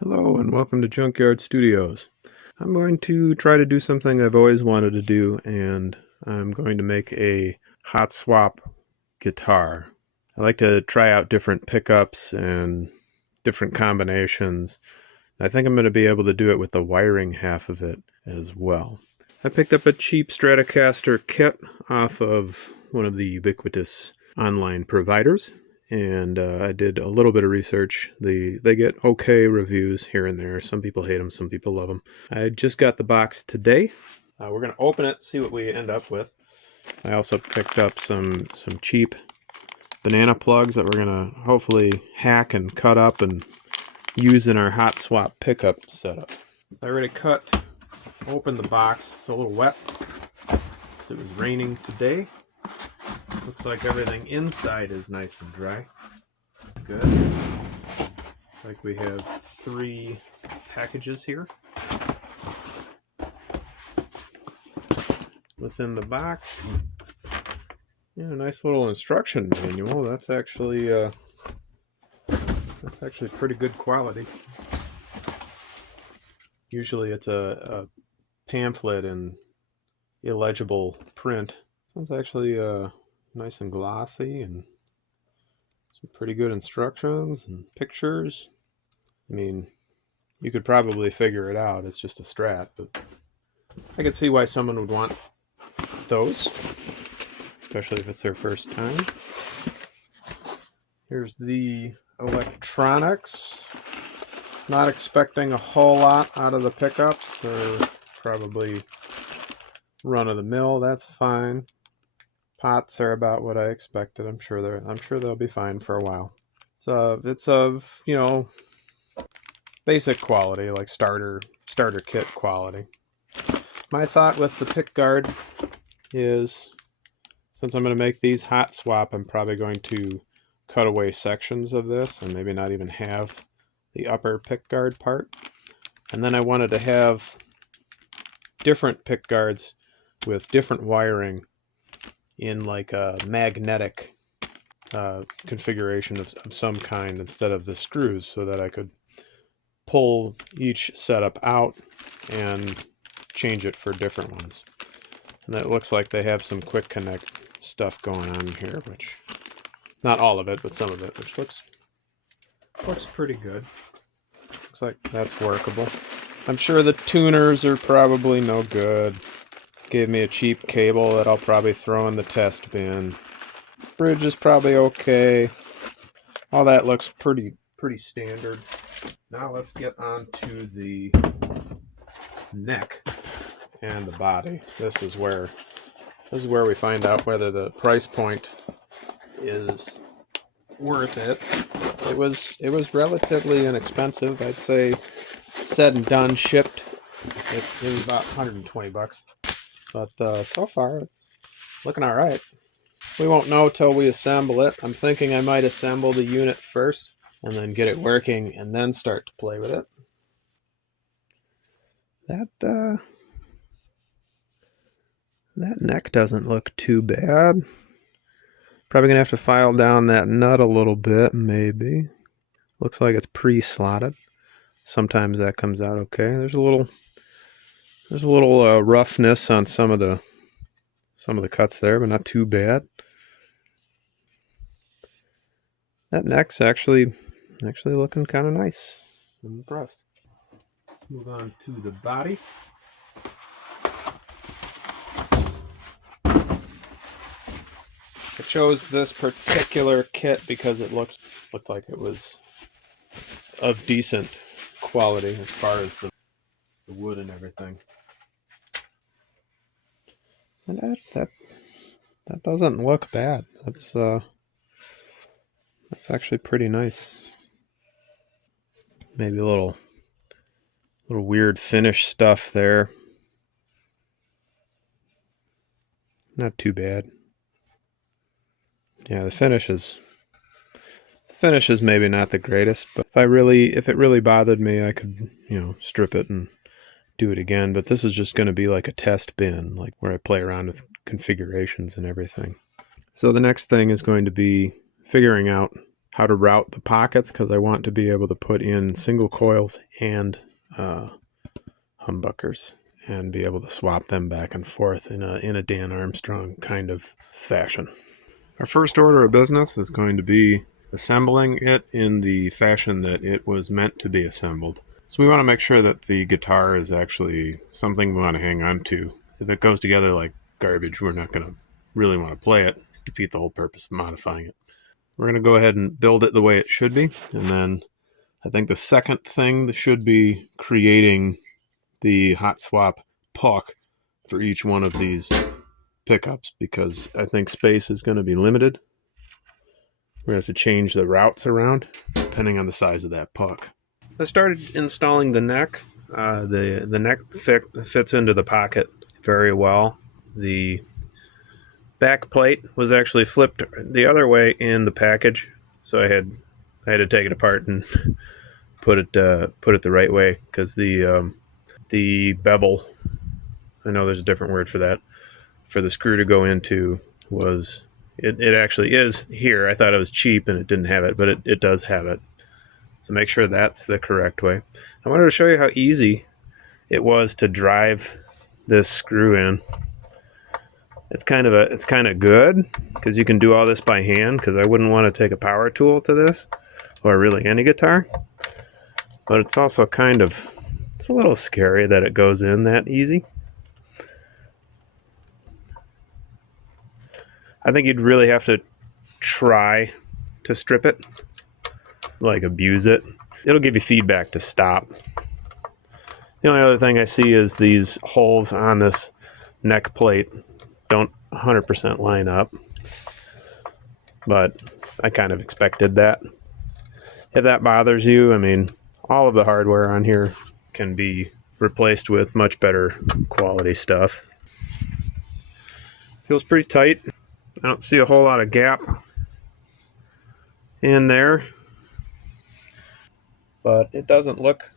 Hello and welcome to Junkyard Studios. I'm going to try to do something I've always wanted to do, and I'm going to make a hot swap guitar. I like to try out different pickups and different combinations. I think I'm going to be able to do it with the wiring half of it as well. I picked up a cheap Stratocaster kit off of one of the ubiquitous online providers, and I did a little bit of research. They get okay reviews here and there. Some people hate them, some people love them. I just got the box today. We're going to open it, see what we end up with. I also picked up some cheap banana plugs that we're going to hopefully hack and cut up and use in our hot swap pickup setup. I already opened the box. It's a little wet because it was raining today. Looks like everything inside is nice and dry. Good. Looks like we have 3 packages here. Within the box, yeah, a nice little instruction manual. That's actually pretty good quality. Usually it's a pamphlet in illegible print. This one's actually nice and glossy and some pretty good instructions and pictures. I mean, you could probably figure it out. It's just a Strat, but I could see why someone would want those, especially if it's their first time. Here's the electronics. Not expecting a whole lot out of the pickups. They're probably run-of-the-mill. That's fine. Pots are about what I expected. I'm sure they'll be fine for a while. So it's of, basic quality, like starter kit quality. My thought with the pick guard is, since I'm going to make these hot swap, I'm probably going to cut away sections of this and maybe not even have the upper pick guard part. And then I wanted to have different pick guards with different wiring in like a magnetic configuration of some kind instead of the screws, so that I could pull each setup out and change it for different ones. And it looks like they have some quick connect stuff going on here, which, not all of it, but some of it, which looks pretty good. Looks like that's workable. I'm sure the tuners are probably no good. Gave me a cheap cable that I'll probably throw in the test bin. Bridge is probably okay. All that looks pretty standard. Now let's get on to the neck and the body. This is where we find out whether the price point is worth it. It was relatively inexpensive. I'd say, said and done, shipped, it was about 120 bucks. But so far it's looking all right. We won't know till we assemble it. I'm thinking I might assemble the unit first and then get it working and then start to play with it. That neck doesn't look too bad. Probably gonna have to file down that nut a little bit, maybe. Looks like it's pre-slotted. Sometimes that comes out okay. There's a little roughness on some of the cuts there, but not too bad. That neck's actually looking kind of nice. I'm impressed. Let's move on to the body. I chose this particular kit because it looked like it was of decent quality as far as the wood and everything. And that doesn't look bad. That's actually pretty nice. Maybe a little weird finish stuff there. Not too bad. Yeah, the finish is maybe not the greatest, but if it really bothered me, I could, strip it and do it again. But this is just going to be like a test bin, like where I play around with configurations and everything. So the next thing is going to be figuring out how to route the pockets, because I want to be able to put in single coils and humbuckers and be able to swap them back and forth in a Dan Armstrong kind of fashion. Our first order of business is going to be assembling it in the fashion that it was meant to be assembled. So we want to make sure that the guitar is actually something we want to hang on to. So if it goes together like garbage, we're not going to really want to play it, defeat the whole purpose of modifying it. We're going to go ahead and build it the way it should be. And then I think the second thing should be creating the hot swap puck for each one of these pickups, because I think space is going to be limited. We're going to have to change the routes around depending on the size of that puck. I started installing the neck. The neck fits into the pocket very well. The back plate was actually flipped the other way in the package, so I had to take it apart and put it the right way, because the bevel, I know there's a different word for that, for the screw to go into was, it actually is here. I thought it was cheap and it didn't have it, but it does have it. So make sure that's the correct way. I wanted to show you how easy it was to drive this screw in. It's kind of good because you can do all this by hand, because I wouldn't want to take a power tool to this, or really any guitar. But it's also it's a little scary that it goes in that easy. I think you'd really have to try to strip it, like abuse it. It'll give you feedback to stop. The only other thing I see is these holes on this neck plate don't 100% line up, but I kind of expected that. If that bothers you, I mean, all of the hardware on here can be replaced with much better quality stuff. Feels pretty tight. I don't see a whole lot of gap in there, but it doesn't look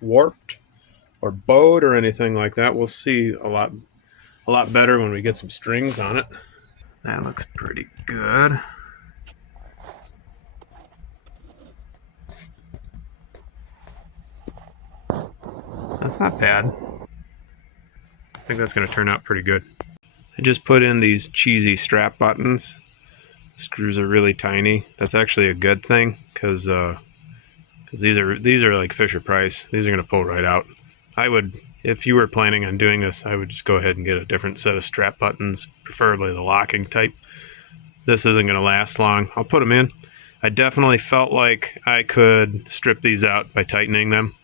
warped or bowed or anything like that. We'll see a lot better when we get some strings on it. That looks pretty good. That's not bad. I think that's going to turn out pretty good. I just put in these cheesy strap buttons. The screws are really tiny. That's actually a good thing, because these are like Fisher Price. These are going to pull right out. I would, if you were planning on doing this, I would just go ahead and get a different set of strap buttons, preferably the locking type. This isn't going to last long. I'll put them in. I definitely felt like I could strip these out by tightening them.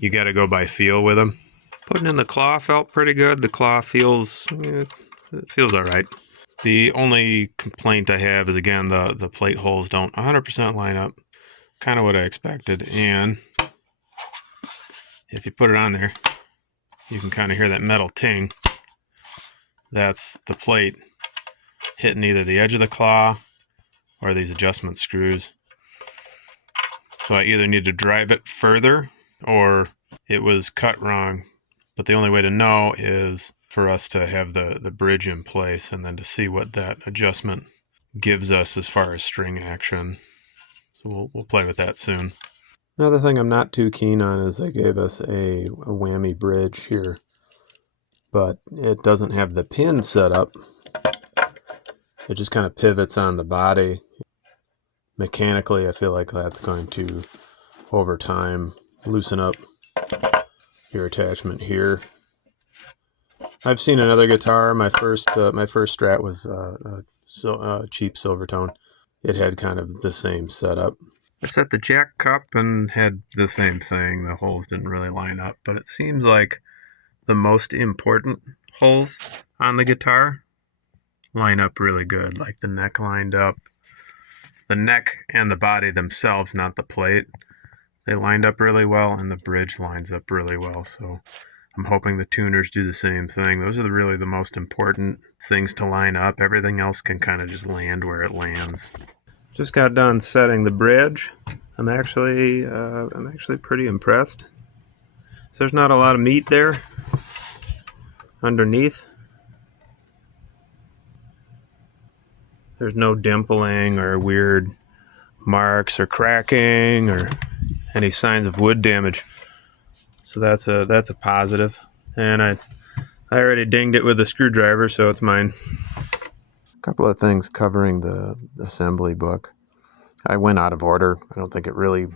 You got to go by feel with them. Putting in the claw felt pretty good. The claw feels all right. The only complaint I have is, again, the plate holes don't 100% line up. Kind of what I expected. And if you put it on there, you can kind of hear that metal ting. That's the plate hitting either the edge of the claw or these adjustment screws. So I either need to drive it further or it was cut wrong. But the only way to know is for us to have the bridge in place and then to see what that adjustment gives us as far as string action. So we'll play with that soon. Another thing I'm not too keen on is they gave us a whammy bridge here, but it doesn't have the pin set up. It just kind of pivots on the body. Mechanically, I feel like that's going to, over time, loosen up your attachment here. I've seen another guitar. My first Strat was a cheap Silvertone. It had kind of the same setup. I set the jack cup and had the same thing. The holes didn't really line up, but it seems like the most important holes on the guitar line up really good. Like the neck lined up. The neck and the body themselves, not the plate, they lined up really well, and the bridge lines up really well. So I'm hoping the tuners do the same thing. Those are really the most important things to line up. Everything else can kind of just land where it lands. Just got done setting the bridge. I'm actually pretty impressed. So there's not a lot of meat there underneath. There's no dimpling or weird marks or cracking or any signs of wood damage. So that's a positive. And I already dinged it with a screwdriver, so it's mine. A couple of things covering the assembly book. I went out of order. I don't think it really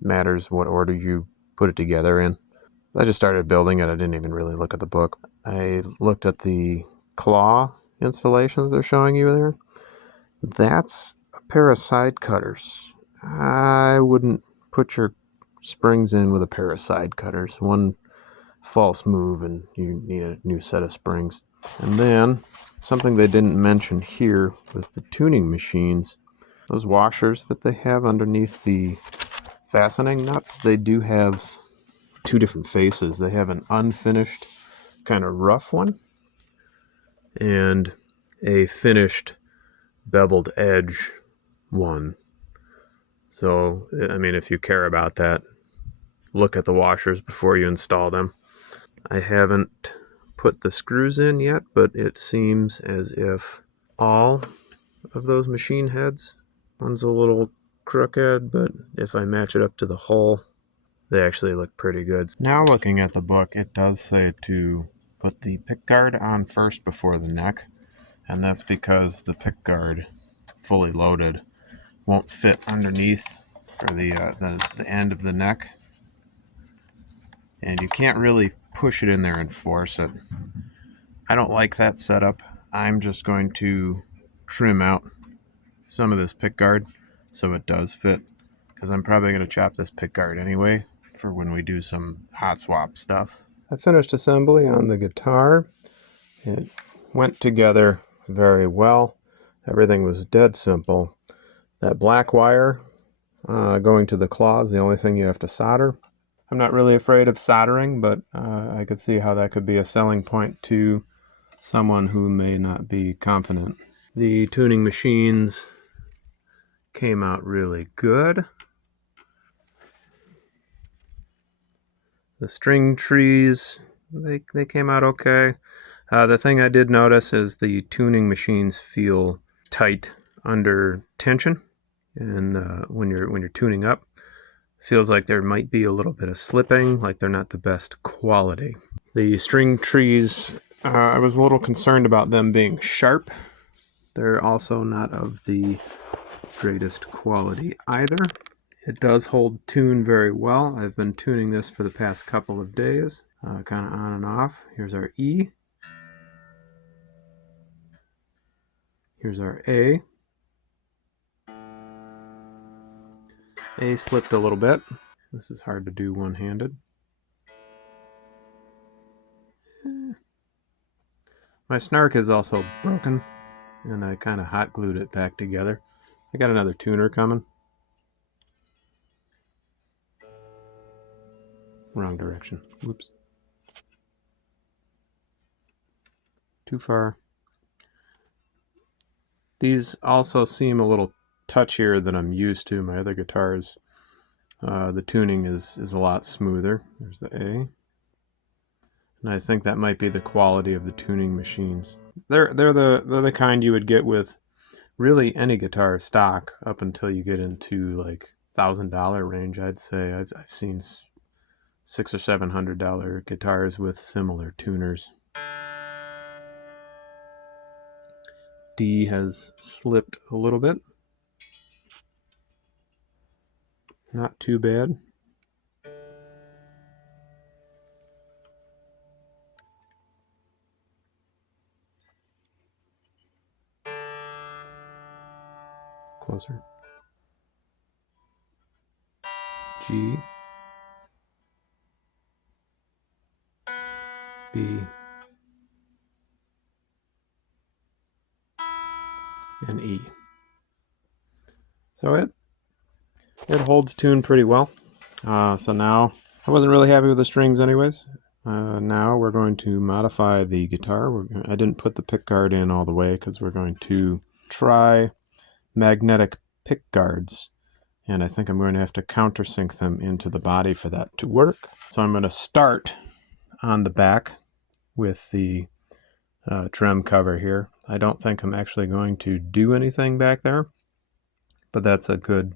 matters what order you put it together in. I just started building it. I didn't even really look at the book. I looked at the claw installations they're showing you there. That's a pair of side cutters. I wouldn't put your springs in with a pair of side cutters. One false move and you need a new set of springs. And then something they didn't mention here with the tuning machines, those washers that they have underneath the fastening nuts, they do have two different faces. They have an unfinished kind of rough one and a finished beveled edge one. So, I mean, if you care about that, look at the washers before you install them. I haven't put the screws in yet, but it seems as if all of those machine heads, one's a little crooked, but if I match it up to the hole, they actually look pretty good. Now looking at the book, it does say to put the pick guard on first before the neck, and that's because the pick guard, fully loaded, won't fit underneath or the end of the neck, and you can't really push it in there and force it. I don't like that setup. I'm just going to trim out some of this pick guard so it does fit, because I'm probably going to chop this pick guard anyway for when we do some hot swap stuff. I finished assembly on the guitar. It went together very well. Everything was dead simple. That black wire going to the claw is the only thing you have to solder. I'm not really afraid of soldering, but I could see how that could be a selling point to someone who may not be confident. The tuning machines came out really good. The string trees, they came out okay. The thing I did notice is the tuning machines feel tight under tension, and when you're tuning up, feels like there might be a little bit of slipping, like they're not the best quality. The string trees, I was a little concerned about them being sharp. They're also not of the greatest quality either. It does hold tune very well. I've been tuning this for the past couple of days, kind of on and off. Here's our E. Here's our A. A slipped a little bit. This is hard to do one-handed. My snark is also broken, and I kind of hot glued it back together. I got another tuner coming. Wrong direction. Whoops. Too far. These also seem a little touchier than I'm used to. My other guitars, the tuning is a lot smoother. There's the A. And I think that might be the quality of the tuning machines. They're the kind you would get with really any guitar stock up until you get into like $1,000 range. I'd say I've seen $600 or $700 guitars with similar tuners. D has slipped a little bit. Not too bad. Closer. G. B. And E. So it holds tune pretty well. So now, I wasn't really happy with the strings anyways. Now we're going to modify the guitar. I didn't put the pick guard in all the way because we're going to try magnetic pick guards. And I think I'm going to have to countersink them into the body for that to work. So I'm going to start on the back with the trem cover here. I don't think I'm actually going to do anything back there, but it's a good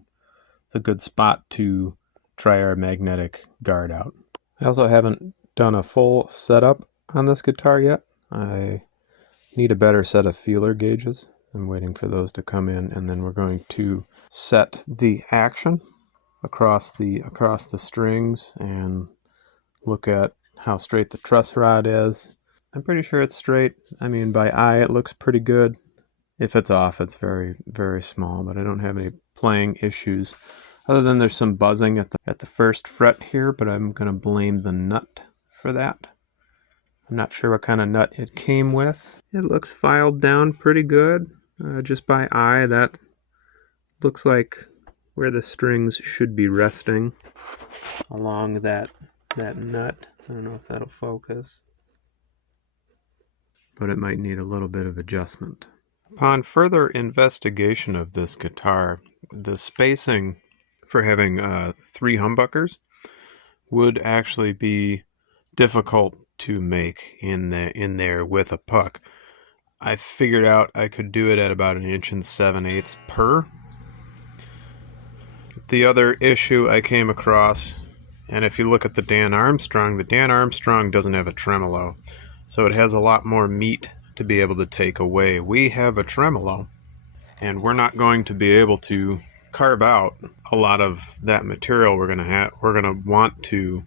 spot to try our magnetic guard out. I also haven't done a full setup on this guitar yet. I need a better set of feeler gauges. I'm waiting for those to come in, and then we're going to set the action across the strings and look at how straight the truss rod is. I'm pretty sure it's straight. I mean, by eye it looks pretty good. If it's off, it's very, very small, but I don't have any playing issues. Other than there's some buzzing at the first fret here, but I'm going to blame the nut for that. I'm not sure what kind of nut it came with. It looks filed down pretty good. Just by eye, that looks like where the strings should be resting along that nut. I don't know if that'll focus, but it might need a little bit of adjustment. Upon further investigation of this guitar, the spacing for having 3 humbuckers would actually be difficult to make in there with a puck. I figured out I could do it at about 1 7/8 inches per. The other issue I came across, and if you look at the Dan Armstrong doesn't have a tremolo, so it has a lot more meat to be able to take away. We have a tremolo, and we're not going to be able to carve out a lot of that material we're going to want to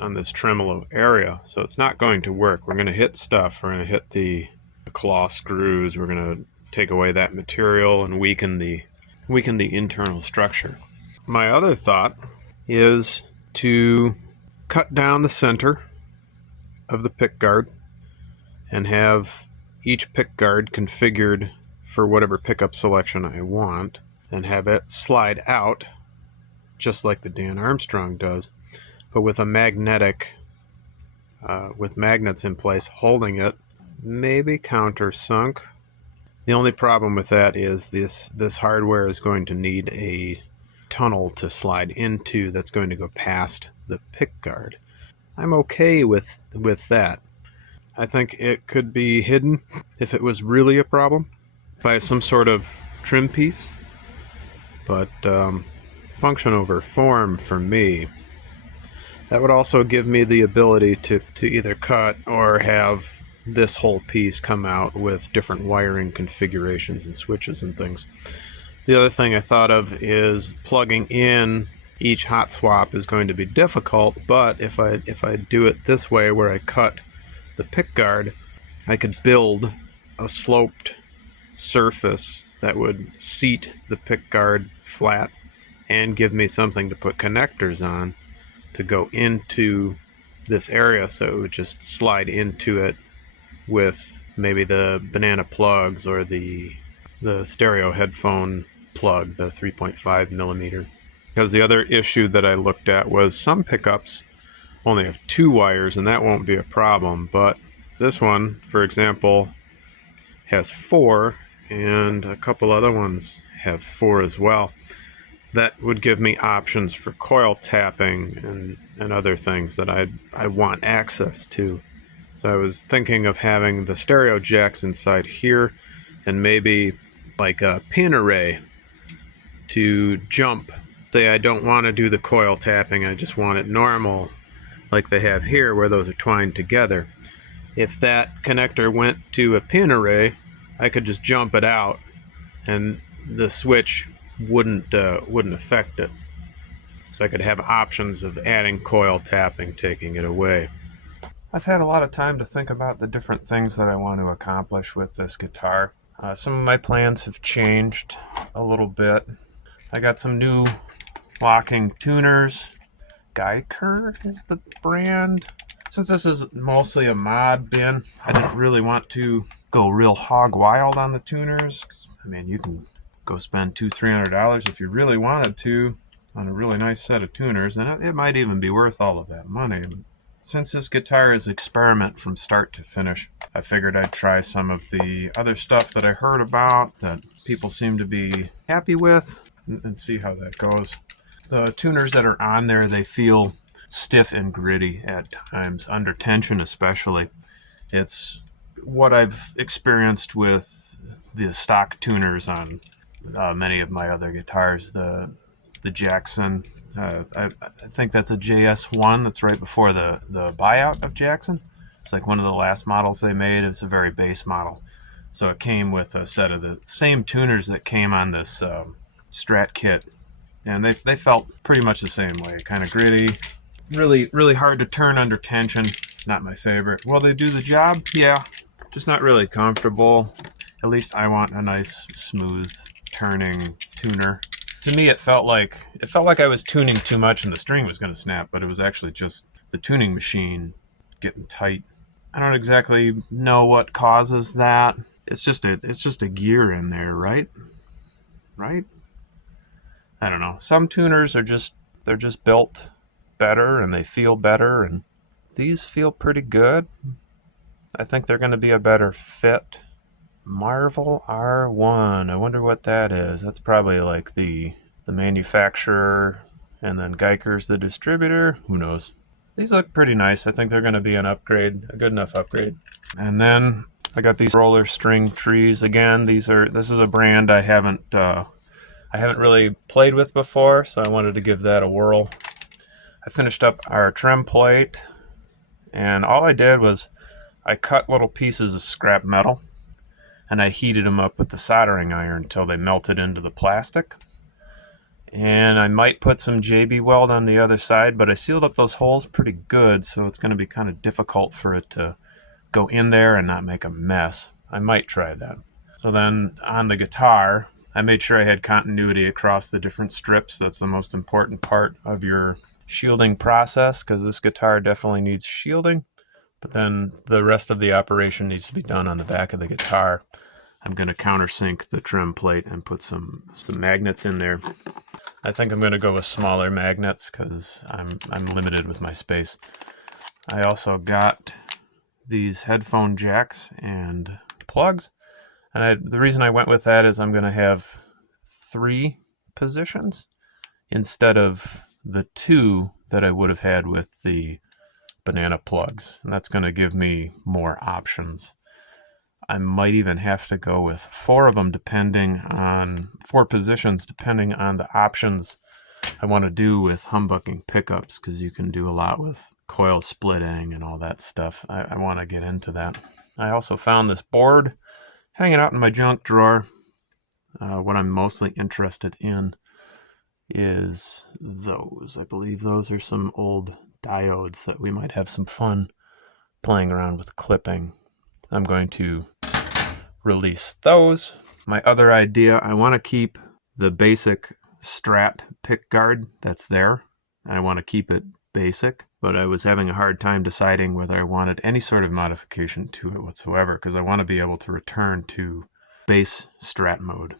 on this tremolo area, so it's not going to work. We're going to hit stuff. We're going to hit the claw screws. We're going to take away that material and weaken the internal structure. My other thought is to cut down the center of the pick guard and have each pick guard configured for whatever pickup selection I want, and have it slide out just like the Dan Armstrong does, but with a magnetic, with magnets in place holding it, maybe countersunk. The only problem with that is this hardware is going to need a tunnel to slide into that's going to go past the pick guard. I'm okay with that. I think it could be hidden if it was really a problem by some sort of trim piece, but function over form for me. That would also give me the ability to either cut or have this whole piece come out with different wiring configurations and switches and things. The other thing I thought of is plugging in each hot swap is going to be difficult, but if I do it this way where I cut the pick guard, I could build a sloped surface that would seat the pick guard flat and give me something to put connectors on to go into this area, so it would just slide into it with maybe the banana plugs or the stereo headphone plug, the 3.5 millimeter. Because the other issue that I looked at was some pickups only have 2 wires, and that won't be a problem, but this one, for example, has 4, and a couple other ones have 4 as well. That would give me options for coil tapping and other things that I want access to. So I was thinking of having the stereo jacks inside here and maybe like a pin array to jump. Say I don't want to do the coil tapping, I just want it normal like they have here where those are twined together. If that connector went to a pin array, I could just jump it out and the switch wouldn't affect it. So I could have options of adding coil tapping, taking it away. I've had a lot of time to think about the different things that I want to accomplish with this guitar. Some of my plans have changed a little bit. I got some new locking tuners. Geiker is the brand. Since this is mostly a mod bin, I didn't really want to go real hog wild on the tuners. I mean, you can go spend $200-300 if you really wanted to on a really nice set of tuners, and it might even be worth all of that money. Since this guitar is experiment from start to finish, I figured I'd try some of the other stuff that I heard about that people seem to be happy with and see how that goes. The tuners that are on there, they feel stiff and gritty at times, under tension especially. It's what I've experienced with the stock tuners on many of my other guitars. The Jackson, I think that's a JS1. That's right before the buyout of Jackson. It's like one of the last models they made. It's a very base model. So it came with a set of the same tuners that came on this Strat kit. And they felt pretty much the same way. Kind of gritty, really hard to turn under tension. Not my favorite. Will they do the job? Yeah, just not really comfortable. At least I want a nice, smooth turning tuner. To me, it felt like I was tuning too much and the string was going to snap, but it was actually just the tuning machine getting tight. I don't exactly know what causes that. It's just a gear in there, right? Right? I don't know. Some tuners are they're just built better and they feel better, and these feel pretty good. I think they're going to be a better fit. Marvel R1. I wonder what that is. That's probably like the manufacturer, and then Geiger's the distributor. Who knows? These look pretty nice. I think they're going to be an upgrade, a good enough upgrade. And then I got these roller string trees again. This is a brand I haven't really played with before, so I wanted to give that a whirl. I finished up our trim plate, and all I did was I cut little pieces of scrap metal and I heated them up with the soldering iron until they melted into the plastic. And I might put some JB weld on the other side, but I sealed up those holes pretty good, so it's going to be kind of difficult for it to go in there and not make a mess. I might try that. So then on the guitar, I made sure I had continuity across the different strips. That's the most important part of your shielding process, because this guitar definitely needs shielding. But then the rest of the operation needs to be done on the back of the guitar. I'm going to countersink the trim plate and put some magnets in there. I think I'm going to go with smaller magnets because I'm limited with my space. I also got these headphone jacks and plugs. And the reason I went with that is I'm going to have 3 positions instead of the 2 that I would have had with the banana plugs, and that's going to give me more options. I might even have to go with 4 of them, 4 positions, depending on the options I want to do with humbucking pickups, because you can do a lot with coil splitting and all that stuff. I want to get into that. I also found this board hanging out in my junk drawer. What I'm mostly interested in is those. I believe those are some old diodes that we might have some fun playing around with clipping. I'm going to release those. My other idea, I want to keep the basic Strat pick guard that's there. I want to keep it basic, but I was having a hard time deciding whether I wanted any sort of modification to it whatsoever, because I want to be able to return to base Strat mode.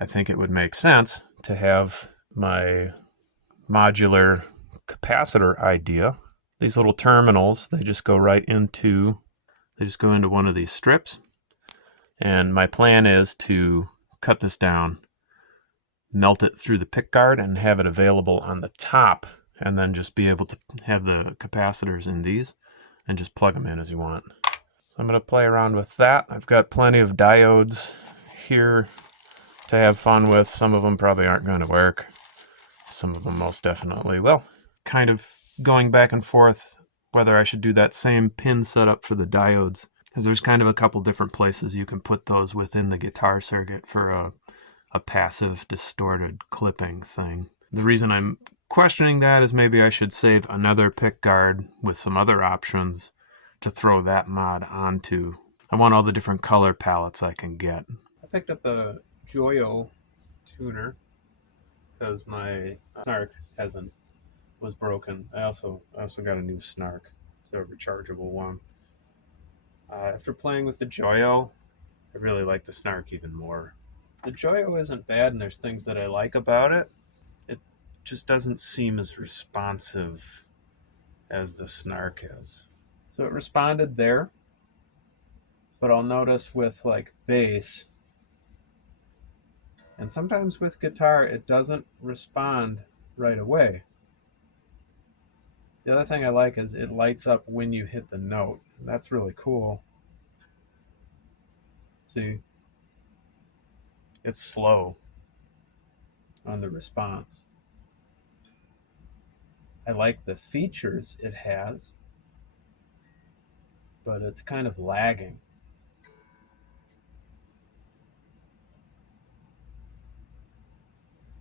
I think it would make sense to have my modular capacitor idea. These little terminals, they just go into one of these strips. And my plan is to cut this down, melt it through the pick guard, and have it available on the top, and then just be able to have the capacitors in these and just plug them in as you want. So I'm going to play around with that. I've got plenty of diodes here to have fun with. Some of them probably aren't going to work. Some of them most definitely will. Kind of going back and forth whether I should do that same pin setup for the diodes, because there's kind of a couple different places you can put those within the guitar circuit for a passive distorted clipping thing. The reason I'm questioning that is maybe I should save another pick guard with some other options to throw that mod onto. I want all the different color palettes I can get. I picked up a Joyo tuner because my snark was broken. I also got a new snark. It's a rechargeable one. After playing with the Joyo, I really like the snark even more. The Joyo isn't bad, and there's things that I like about it. It just doesn't seem as responsive as the snark is. So it responded there, but I'll notice with like bass, and sometimes with guitar, it doesn't respond right away. The other thing I like is it lights up when you hit the note. That's really cool. See, it's slow on the response. I like the features it has, but it's kind of lagging.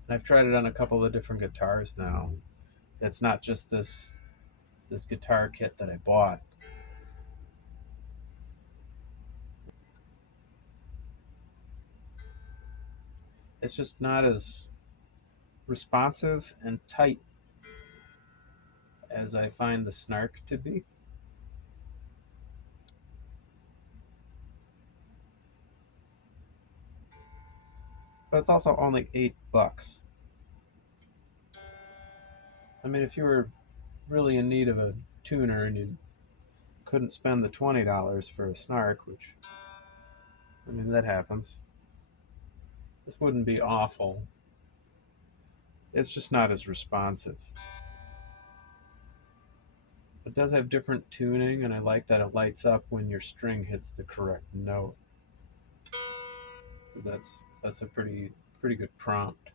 And I've tried it on a couple of different guitars now. It's not just this guitar kit that I bought. It's just not as responsive and tight as I find the Snark to be. But it's also only $8. I mean, if you were really in need of a tuner and you couldn't spend the $20 for a Snark, which, I mean, that happens, this wouldn't be awful. It's just not as responsive. It does have different tuning, and I like that it lights up when your string hits the correct note. That's a pretty good prompt.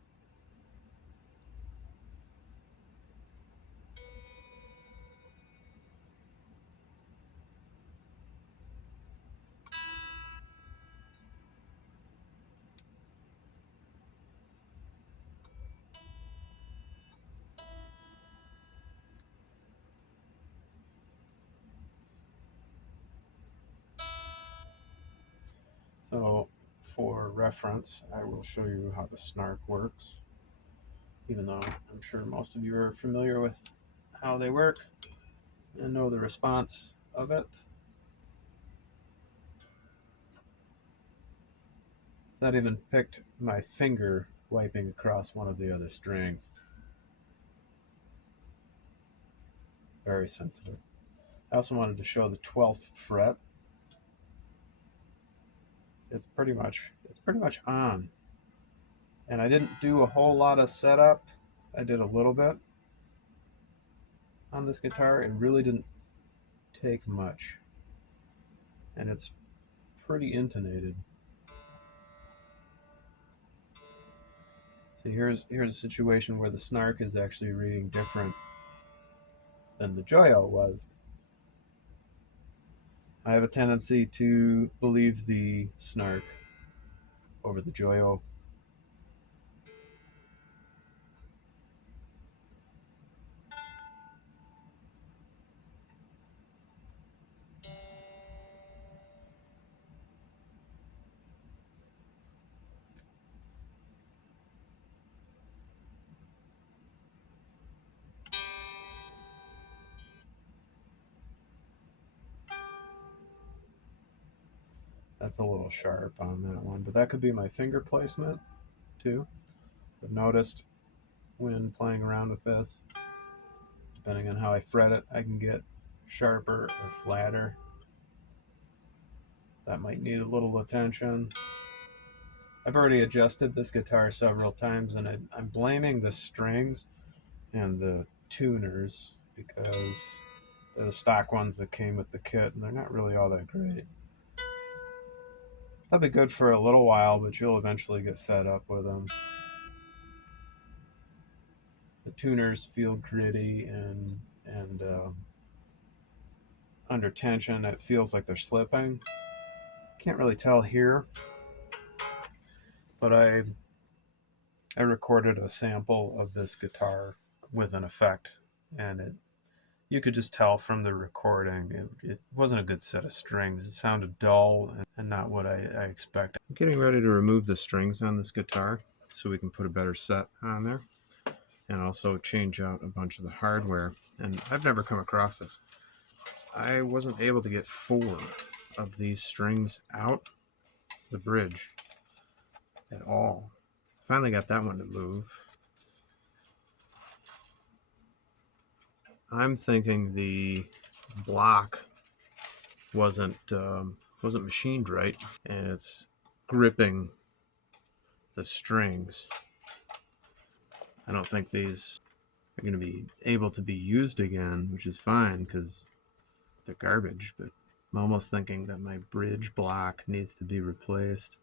So for reference, I will show you how the Snark works, even though I'm sure most of you are familiar with how they work and know the response of it. It's not even picked my finger wiping across one of the other strings. Very sensitive. I also wanted to show the 12th fret. It's pretty much on. And I didn't do a whole lot of setup. I did a little bit on this guitar. It really didn't take much. And it's pretty intonated. So here's a situation where the Snark is actually reading different than the Joyo was. I have a tendency to believe the Snark over the Joyo. That's a little sharp on that one, but that could be my finger placement too. I've noticed when playing around with this, depending on how I fret it, I can get sharper or flatter. That might need a little attention. I've already adjusted this guitar several times, and I'm blaming the strings and the tuners because they're the stock ones that came with the kit, and they're not really all that great. They'll be good for a little while, but you'll eventually get fed up with them. The tuners feel gritty and under tension. It feels like they're slipping. Can't really tell here, but I recorded a sample of this guitar with an effect, and you could just tell from the recording it wasn't a good set of strings. It sounded dull and not what I expected. I'm getting ready to remove the strings on this guitar so we can put a better set on there, and also change out a bunch of the hardware. And I've never come across this. I wasn't able to get 4 of these strings out the bridge at all. Finally got that one to move. I'm thinking the block wasn't machined right, and it's gripping the strings. I don't think these are going to be able to be used again, which is fine because they're garbage, but I'm almost thinking that my bridge block needs to be replaced.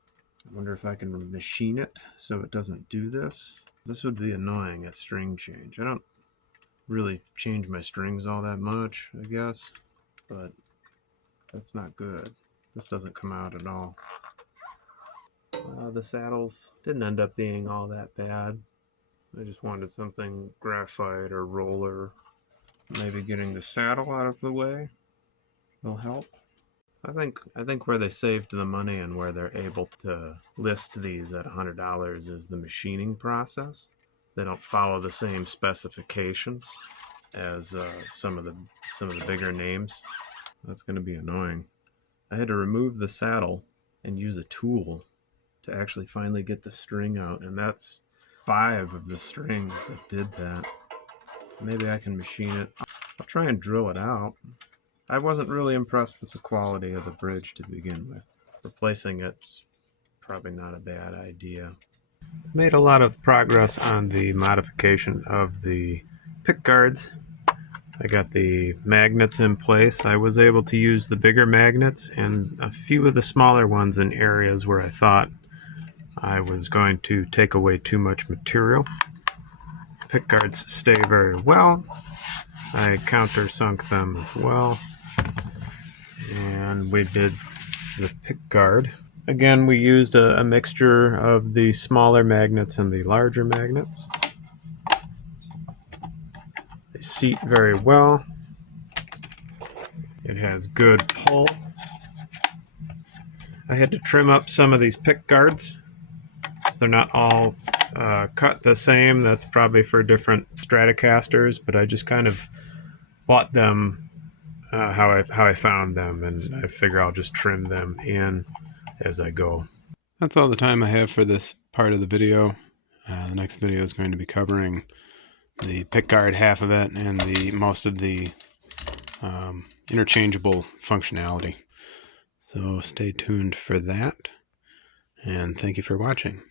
I wonder if I can machine it so it doesn't do this. This would be annoying at string change. I don't really change my strings all that much, I guess, but that's not good. This doesn't come out at all. The saddles didn't end up being all that bad. I just wanted something graphite or roller. Maybe getting the saddle out of the way will help. I think where they saved the money and where they're able to list these at $100 is the machining process. They don't follow the same specifications as some of the bigger names. That's going to be annoying. I had to remove the saddle and use a tool to actually finally get the string out, and that's 5 of the strings that did that. Maybe I can machine it. I'll try and drill it out. I wasn't really impressed with the quality of the bridge to begin with. Replacing it's probably not a bad idea. Made a lot of progress on the modification of the pick guards. I got the magnets in place. I was able to use the bigger magnets and a few of the smaller ones in areas where I thought I was going to take away too much material. Pick guards stay very well. I countersunk them as well. And we did the pick guard. Again, we used a mixture of the smaller magnets and the larger magnets. They seat very well. It has good pull. I had to trim up some of these pick guards, because they're not all cut the same. That's probably for different Stratocasters, but I just kind of bought them how I found them, and I figure I'll just trim them in as I go. That's all the time I have for this part of the video. The next video is going to be covering the pickguard half of it and most of the interchangeable functionality. So stay tuned for that, and thank you for watching.